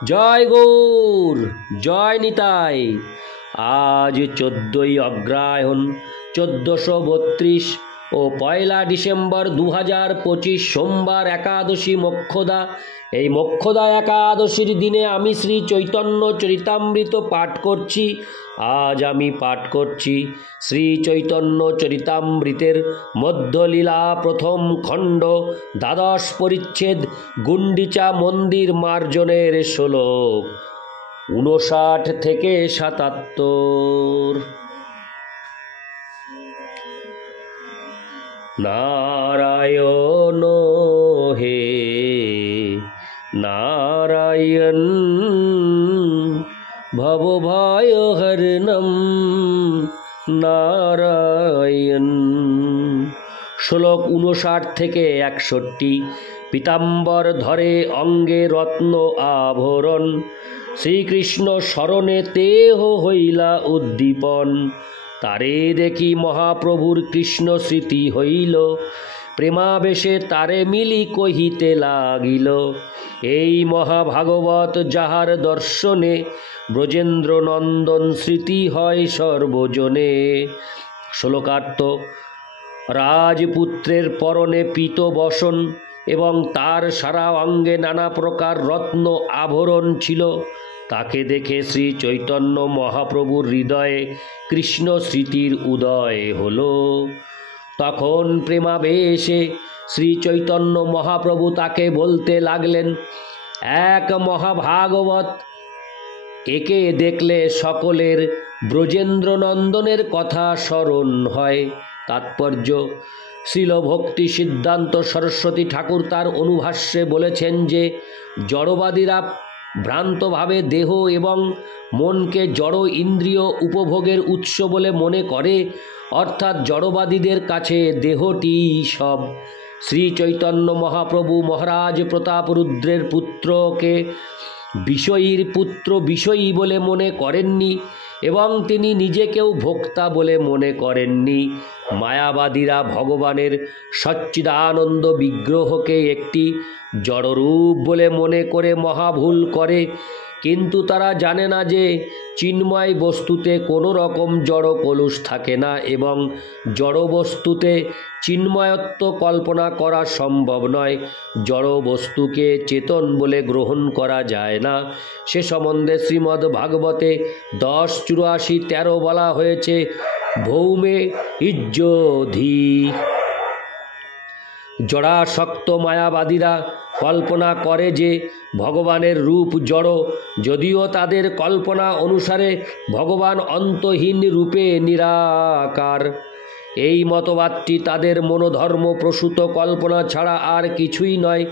জয় গৌর, জয় নিতাই। আজ 14ই অগ্রহায়ণ 1432 ও 1 ডিসেম্বর 2025 সোমবার একাদশী মোক্ষদা। এই মোক্ষদা একাদশীর দিনে আমি শ্রী চৈতন্য চরিতামৃত পাঠ করছি। আজ আমি পাঠ করছি শ্রী চৈতন্য চরিতামৃতের মধ্যলীলা প্রথম খণ্ড, দ্বাদশ পরিচ্ছেদ, গুন্ডিচা মন্দির মার্জনের শ্লোক 59 থেকে 77। নারায়ণ হে নারায়ণ, ভবভয়হরণম নারায়ণ। শ্লোক 59 থেকে 61। পীতাম্বর ধরে অঙ্গে রত্ন আভরণ, শ্রীকৃষ্ণ স্মরণে তেহ হইলা উদ্দীপন। তারে দেখি মহাপ্রভুর কৃষ্ণ স্মৃতি হইল, প্রেমাবেশে তারে মিলি কহিতে লাগিল। এই মহাভাগবত যাহার দর্শনে, ব্রজেন্দ্র নন্দন স্মৃতি হয় সর্বজনে। শ্লোকার্থ: রাজপুত্রের পরনে পীত বসন এবং তার সারা অঙ্গে নানা প্রকার রত্ন আভরণ ছিল। তাকে দেখে শ্রী চৈতন্য মহাপ্রভুর হৃদয়ে কৃষ্ণ স্মৃতির উদয় হল। তখন প্রেমাবেশে শ্রী চৈতন্য মহাপ্রভু তাকে বলতে লাগলেন, এক মহাভাগবত, একে দেখলে সকলের ব্রজেন্দ্র নন্দনের কথা স্মরণ হয়। তাৎপর্য: শ্রীল ভক্তি সিদ্ধান্ত সরস্বতী ঠাকুর তার অনুভাষ্যে বলেছেন যে, জড়বাদীরা ভ্রান্তভাবে দেহ এবং মনকে জড় ইন্দ্রিয় উপভোগের উৎস বলে মনে করে, অর্থাৎ জড়বাদীদের কাছে দেহটি সব। শ্রী চৈতন্য মহাপ্রভু মহারাজ প্রতাপরুদ্রের পুত্রকে বিষয়ীর পুত্র বিষয়ী বলে মনে করেননি এবং তিনি নিজেকেও ভোক্তা বলে মনে করেননি। মায়াবাদীরা ভগবানের সচ্চিদানন্দ বিগ্রহকে একটি জড়রূপ বলে মনে করে মহাভুল করে, কিন্তু তারা জানে না যে চিন্ময় বস্তুতে কোনো রকম জড় কলুষ থাকে না এবং জড় বস্তুতে চিন্ময়ত্ব কল্পনা করা সম্ভব নয়। জড় বস্তুকে চেতন বলে গ্রহণ করা যায় না। সে সম্বন্ধে শ্রীমদ্ ভাগবতে 10:84-13 বলা হয়েছে, ভৌমে ইজ্জোধি। জড়াসক্ত মায়াবাদীরা কল্পনা করে যে ভগবানের রূপ জড়, যদিও তাদের কল্পনা অনুসারে ভগবান অন্তহীন রূপে নিরাকার। এই মতবাদটি তাদের মনোধর্ম প্রসূত কল্পনা ছাড়া আর কিছুই নয়।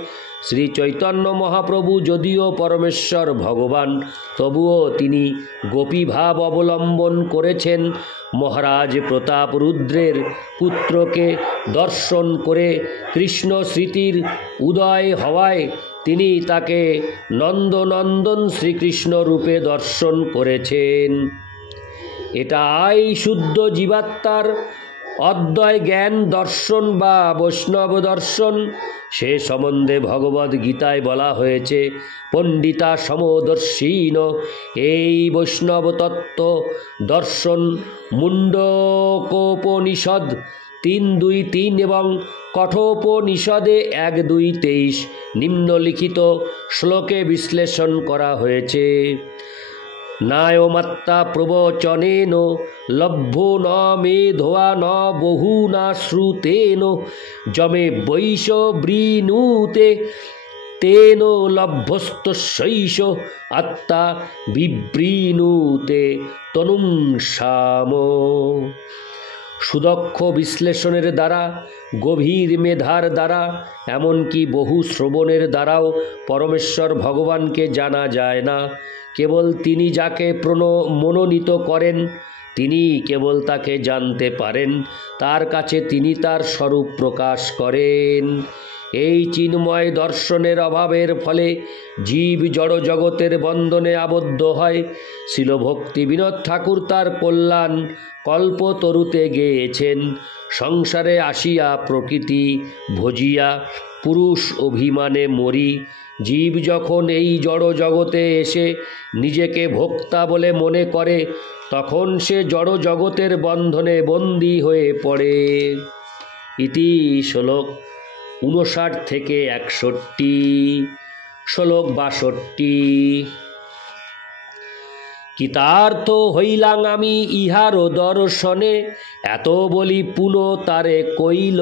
শ্রী চৈতন্য মহাপ্রভু যদিও পরমেশ্বর ভগবান, তবুও তিনি গোপীভাব অবলম্বন করেছেন। মহারাজ প্রতাপরুদ্রের পুত্রকে দর্শন করে কৃষ্ণ স্মৃতির উদয় হওয়ায় তিনি তাকে নন্দনন্দন শ্রীকৃষ্ণ রূপে দর্শন করেছেন। এটাই শুদ্ধ জীবাত্মার অদ্বয় জ্ঞান দর্শন বা বৈষ্ণব দর্শন। সে সম্বন্ধে ভগবদ্ গীতায় বলা হয়েছে, পণ্ডিতা সমদর্শীন। এই বৈষ্ণব তত্ত্ব দর্শন মুণ্ডকোপনিষদ 3:2-3 এবং কঠোপনিষদে 1:2-23 নিম্নলিখিত শ্লোকে বিশ্লেষণ করা হয়েছে। নায়মাত্তা প্রবচনেন লভ্যো ন মেধোয়া ন বহুনা শ্রুতেন, যমে বৈশ বৃণুতে তেন লভ্যস্তস্যৈষ আত্মা বিবৃণুতে তনুংসাম। সুদক্ষ বিশ্লেষণের দ্বারা, গভীর মেধার দ্বারা, এমনকি বহু শ্রবণের দ্বারাও পরমেশ্বর ভগবানকে জানা যায় না। কেবল তিনি যাকে মনোনীত করেন, তিনি কেবল তাকে জানতে পারেন। তার কাছে তিনি তার স্বরূপ প্রকাশ করেন। এই চিন্ময় দর্শনের অভাবের ফলে জীব জড় জগতের বন্ধনে আবদ্ধ হয়। শ্রীল ভক্তি বিনোদ ঠাকুর তার কল্যাণ কল্পতরুতে গেয়েছেন, সংসারে আসিয়া প্রকৃতি ভজিয়া পুরুষ অভিমানে মরি, জীব যখন এই জড় জগতে এসে নিজেকে ভোক্তা বলে মনে করে, তখন সে জড় জগতের বন্ধনে বন্দী হয়ে পড়ে। ইতি শ্লোক 59 থেকে 61। শ্লোক 62। কৃতার্থ হইলাম আমি ইহার দর্শনে, এত বলি পুনঃ তারে কইল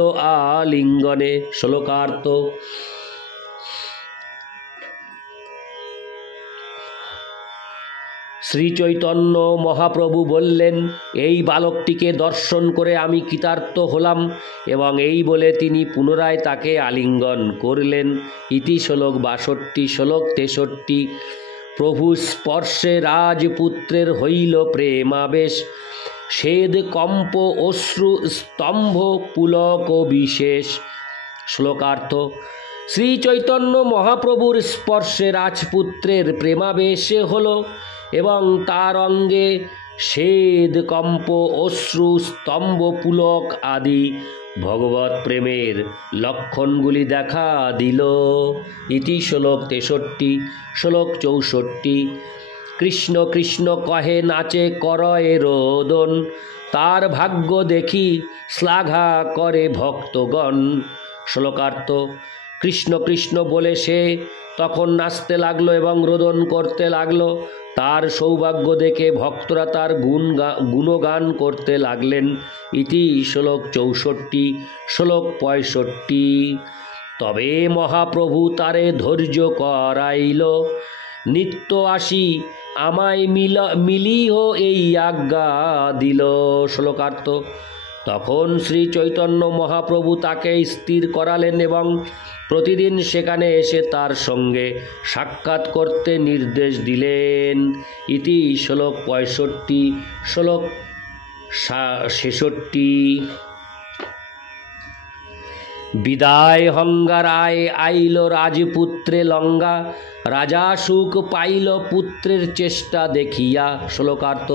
আলিঙ্গনে। শ্লোকার্থ। শ্রী চৈতন্য মহাপ্রভু বললেন, এই বালকটিকে দর্শন করে আমি কৃতার্থ হলাম, এবং এই বলে তিনি পুনরায় তাকে আলিঙ্গন করলেন। ইতি শ্লোক 62। শ্লোক 63। প্রভু স্পর্শে রাজপুত্রের হইল প্রেমাবেশ, সেদ কম্প অশ্রু স্তম্ভ পুলক বিশেষ। শ্লোকার্থ। শ্রী চৈতন্য মহাপ্রভুর স্পর্শে রাজপুত্রের প্রেমাবেশে হল, এবং তার অঙ্গে সেদ কম্প অশ্রু স্তম্ভ পুলক আদি ভগবত প্রেমের লক্ষণগুলি দেখা দিল। ইতি শ্লোক 63। শ্লোক 64। কৃষ্ণ কৃষ্ণ কহে নাচে করয়ে রোদন, তার ভাগ্য দেখি শ্লাঘা করে ভক্তগণ। শ্লোকার্থ। কৃষ্ণ কৃষ্ণ বলে সে তখন নাচতে লাগলো এবং রোদন করতে লাগলো। তার সৌভাগ্য দেখে ভক্তরা তার গুণগান করতে লাগলেন। ইতি শ্লোক 64। শ্লোক 65। তবে মহাপ্রভু তারে ধৈর্য করাইল, নিত্য আসি আমায় মিলিহ এই আজ্ঞা দিল। শ্লোকার্থ। তখন শ্রী চৈতন্য মহাপ্রভু তাকে স্থির করালেন এবং প্রতিদিন সেখানে এসে তার সঙ্গে সাক্ষাৎ করতে নির্দেশ দিলেন। ইতি শ্লোক 65। শ্লোক 66। বিদায় হঙ্গারায় আইল রাজপুত্রে লঙ্গা, রাজা সুখ পাইল পুত্রের চেষ্টা দেখিয়া। শ্লোকার্থ।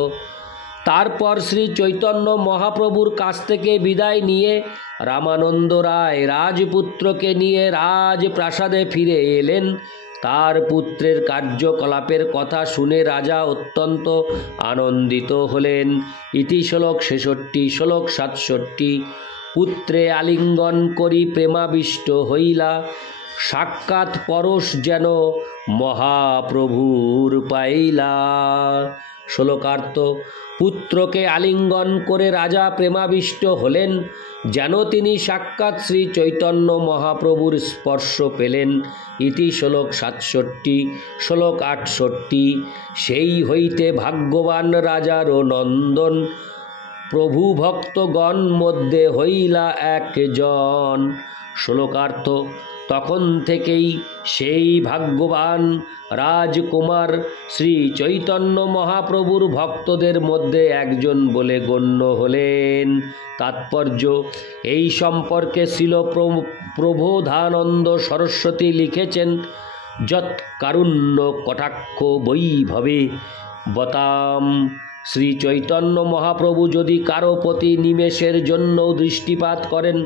তারপর শ্রী চৈতন্য মহাপ্রভুর কাছ থেকে বিদায় নিয়ে রামানন্দ রায় রাজপুত্রকে নিয়ে রাজপ্রাসাদে ফিরে এলেন। তার পুত্রের কার্যকলাপের কথা শুনে রাজা অত্যন্ত আনন্দিত হলেন। ইতি শ্লোক 66। শ্লোক 67। পুত্রে আলিঙ্গন করি প্রেমাবিষ্ট হইলা, সাক্ষাৎ পরশ যেন মহাপ্রভুর পাইলা। শ্লোকার্থ। পুত্রকে আলিঙ্গন করে রাজা প্রেমাবিষ্ট হলেন, যেন তিনি সাক্ষাৎ শ্রী চৈতন্য মহাপ্রভুর স্পর্শ পেলেন। ইতি শ্লোক 67। শ্লোক 68। সেই হইতে ভাগ্যবান রাজারও নন্দন, প্রভু ভক্তগণ মধ্যে হইলা একজন। শ্লোকার্থ। তখন থেকেই সেই ভাগ্যবান রাজকুমার শ্রী চৈতন্য মহাপ্রভুর ভক্তদের মধ্যে একজন বলে গণ্য হলেন। তাৎপর্য। এই সম্পর্কে শ্রীল প্রবোধানন্দ সরস্বতী লিখেছেন, যৎ কারুণ্য কটাক্ষ বৈভবে বতাম। শ্রী চৈতন্য মহাপ্রভু যদি কারো প্রতি নিমেষের জন্য দৃষ্টিপাত করেন,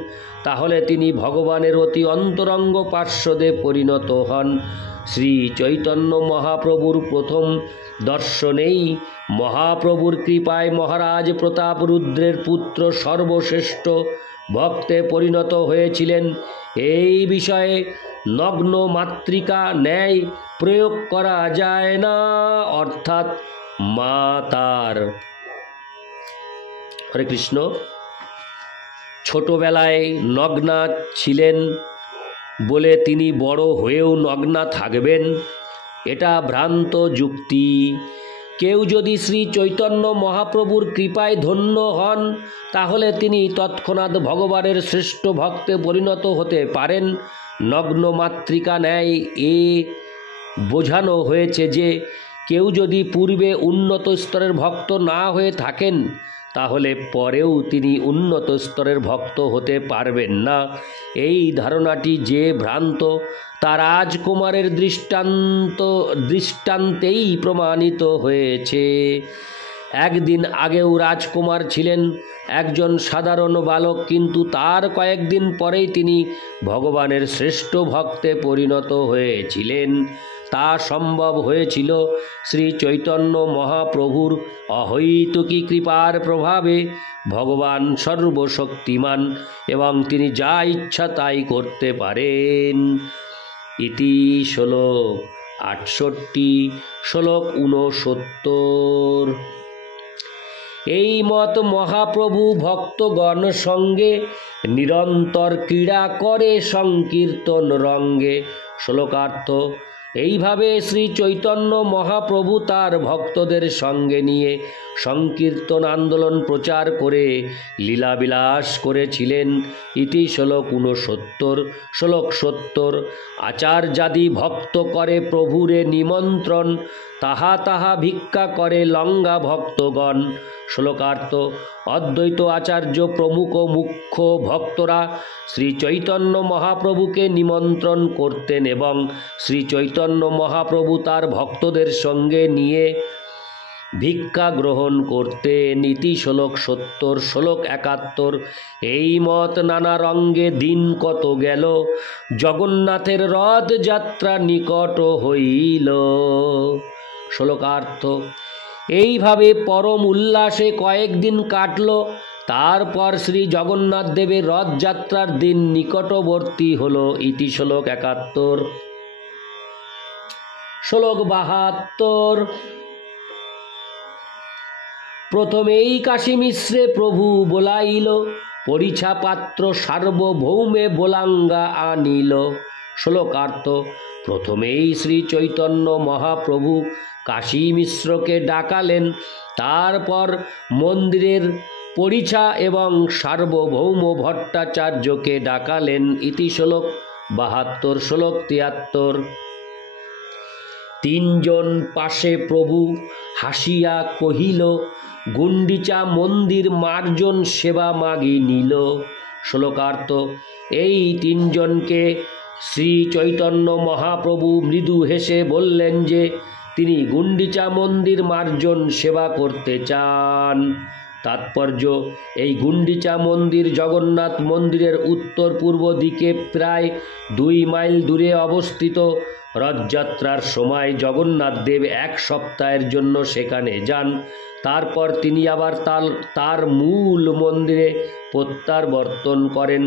তাহলে তিনি ভগবানের অতি অন্তরঙ্গ পার্শ্বদে পরিণত হন। শ্রী চৈতন্য মহাপ্রভুর প্রথম দর্শনেই মহাপ্রভুর কৃপায় মহারাজ প্রতাপ রুদ্রের পুত্র সর্বশ্রেষ্ঠ ভক্তে পরিণত হয়েছিলেন। এই বিষয়ে নগ্ন মাতৃকা ন্যায় প্রয়োগ করা যায় না, অর্থাৎ মা তার। হরে কৃষ্ণ। ছোটবেলায় নগ্না ছিলেন বলে তিনি বড় হয়েও নগ্না থাকবেন, এটা ভ্রান্ত যুক্তি। কেউ যদি শ্রী চৈতন্য মহাপ্রভুর কৃপায় ধন্য হন, তাহলে তিনি তৎক্ষণাৎ ভগবানের শ্রেষ্ঠ ভক্তে পরিণত হতে পারেন। নগ্ন মাতৃকা ন্যায় এ বোঝানো হয়েছে যে কেউ যদি পূর্বে উন্নত স্তরের ভক্ত না হয়ে থাকেন, তাহলে পরেও তিনি উন্নত স্তরের ভক্ত হতে পারবেন না। এই ধারণাটি যে ভ্রান্ত, তা রাজকুমারের দৃষ্টান্তেই প্রমাণিত হয়েছে। একদিন আগেও রাজকুমার ছিলেন, একজন সাধারণ বালক, কিন্তু তার কয়েকদিন পরেই তিনি ভগবানের শ্রেষ্ঠ ভক্তে পরিণত হয়েছিলেন। তা সম্ভব হয়েছিল শ্রী চৈতন্য মহাপ্রভুর অহৈতুকী কৃপার প্রভাবে। ভগবান সর্বশক্তিমান এবং তিনি যা ইচ্ছা তাই করতে পারেন। ইতি শ্লোক 68, শ্লোক 69। এই মত মহাপ্রভু ভক্তগণ সঙ্গে নিরন্তর ক্রীড়া করে সংকীর্তন রঙ্গে। শ্লোকার্থ: এইভাবে শ্রী চৈতন্য মহাপ্রভু তার ভক্তদের সঙ্গে নিয়ে সংকীর্তন আন্দোলন প্রচার করে লীলাবিলাস করেছিলেন। ইতি শ্লোক 69। শ্লোক 70। আচার্যাদি ভক্ত করে প্রভুরে নিমন্ত্রণ, তাহা তাহা ভিক্ষা করে লঙ্গা ভক্তগণ। শ্লোকার্থ: অদ্বৈত আচার্য প্রমুখ মুখ্য ভক্তরা শ্রী চৈতন্য মহাপ্রভুকে নিমন্ত্রণ করতেন এবং শ্রী চৈতন্য মহাপ্রভু তার ভক্তদের সঙ্গে নিয়ে ভিক্ষা গ্রহণ করতেন। ইতি শ্লোক 70। শ্লোক 71। এই মত নানা রঙ্গে দিন কত গেল, জগন্নাথের রথ যাত্রা নিকট হইল। শ্লোকার্থ: এইভাবে পরম উল্লাসে কয়েকদিন কাটল। তারপর শ্রী জগন্নাথ দেবের রথযাত্রার দিন নিকটবর্তী হল। ইতি শ্লোক 71। শ্লোক 72। প্রথমেই কাশী মিশ্রে প্রভু বোলাইল, পরিছা পাত্র সার্বভৌমে বোলাঙ্গা আনিল। শ্লোকার্থ: প্রথমেই শ্রী চৈতন্য মহাপ্রভু কাশী মিশ্রকে ডাকালেন, তারপর মন্দিরের পরিছা এবং সার্বভৌম ভট্টাচার্যকে ডাকালেন। ইতি শ্লোক 72। শ্লোক 73। তিনজন পাশে প্রভু হাসিয়া কহিল, গুন্ডিচা মন্দির মার্জন সেবা মাগি নিল। শ্লোকার্থ: এই তিনজনকে শ্রী চৈতন্য মহাপ্রভু মৃদু হেসে বললেন যে তিনি গুন্ডিচা মন্দির মার্জন সেবা করতে চান। তাৎপর্য: এই গুন্ডিচা মন্দির জগন্নাথ মন্দিরের উত্তর পূর্ব দিকে প্রায় 2 মাইল দূরে অবস্থিত। রথযাত্রার সময় জগন্নাথ দেব 1 সপ্তাহের জন্য সেখানে যান। তারপর তিনি আবার তার মূল মন্দিরে প্রত্যাবর্তন করেন।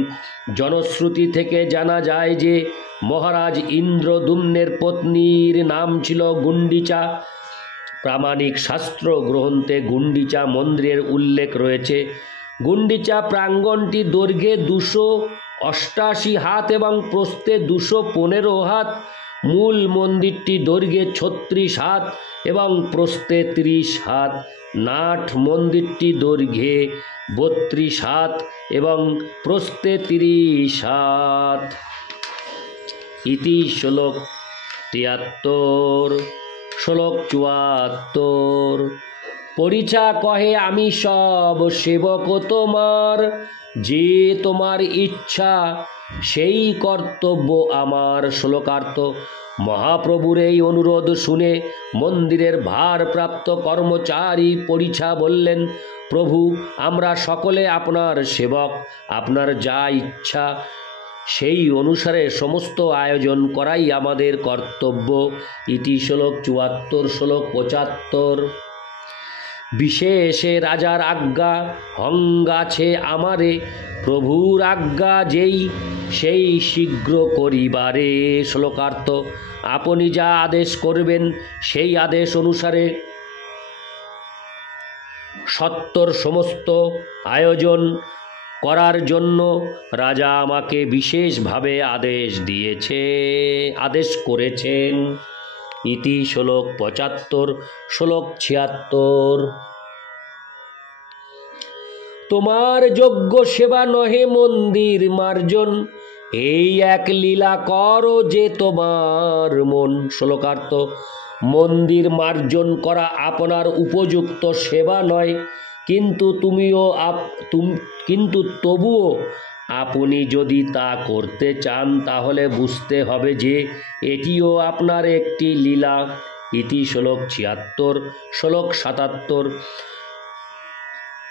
জনশ্রুতি থেকে জানা যায় যে মহারাজ ইন্দ্রদ্যুম্নের পত্নীর নাম ছিল গুন্ডিচা। প্রামাণিক শাস্ত্র গ্রন্থে গুন্ডিচা মন্দিরের উল্লেখ রয়েছে। গুন্ডিচা প্রাঙ্গণটি দৈর্ঘ্যে 288 হাত এবং প্রস্থে 215 হাত। মূল মন্দিরটি দৈর্ঘ্যে 36 হাত এবং প্রস্থে 30 হাত। নাট মন্দিরটি দৈর্ঘ্যে 32 হাত এবং প্রস্থে 30 হাত। ইতি শ্লোক 73। শ্লোক 74। পরিছা কহে, আমি সব সেবক তোমার, যে তোমার ইচ্ছা সেই কর্তব্য আমার। শ্লোকার্থ: মহাপ্রভুর এই অনুরোধ শুনে মন্দিরের ভারপ্রাপ্ত কর্মচারী পরিছা বললেন, প্রভু, আমরা সকলে আপনার সেবক, আপনার যা ইচ্ছা সেই অনুসারে সমস্ত আয়োজন করাই আমাদের কর্তব্য। ইতি শ্লোক 74। শ্লোক 75। বিশেষে রাজার আজ্ঞা হঙ্গাছে আমারে, প্রভুর আজ্ঞা যেই সেই শীঘ্র করিবারে। শ্লোকার্থ: আপনি যা আদেশ করবেন সেই আদেশ অনুসারে সত্বর সমস্ত আয়োজন করার জন্য রাজা আমাকে বিশেষভাবে আদেশ করেছেন। ইতি শ্লোক 75। শ্লোক 76। তোমার যোগ্য সেবা নহে মন্দির মার্জন, এই এক লীলা করো যে তোমার মন। শ্লোকার্থ: মন্দির মার্জন করা আপনার উপযুক্ত সেবা নয়, কিন্তু তবুও আপনি যদি তা করতে চান তাহলে বুঝতে হবে যে এটিও আপনার একটি লীলা। ইতি শ্লোক ৭৬। শ্লোক ৭৭।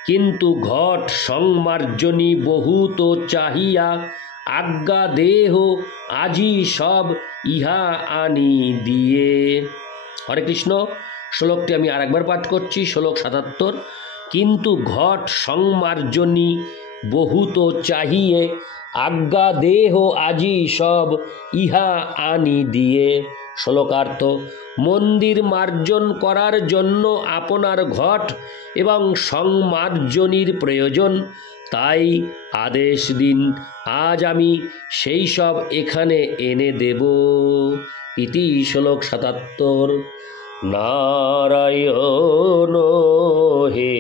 কিন্তু ঘট সংমার্জনী বহুত চাহিয়া আজ্ঞা দেহ আজি সব ইহা আনি দিয়ে। হরে কৃষ্ণ। শ্লোকটি আমি আরেকবার পাঠ করছি। শ্লোক ৭৭। কিন্তু ঘট সংমার্জনী বহুত চাহিয়ে আজ্ঞা দেহ আজি সব ইহা আনি দিয়ে। শ্লোকার্থ: মন্দির মার্জন করার জন্য আপনার ঘট এবং সংমার্জনীর প্রয়োজন, তাই আদেশ দিন, আজ আমি সেই সব এখানে এনে দেব। ইতি শ্লোক ৭৭। নারায়ণ হে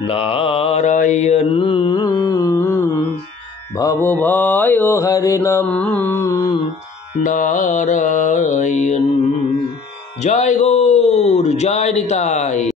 নারায়ণ ভবভয় হরে নাম নারায়ণ। জয় গৌর, জয় নিতাই।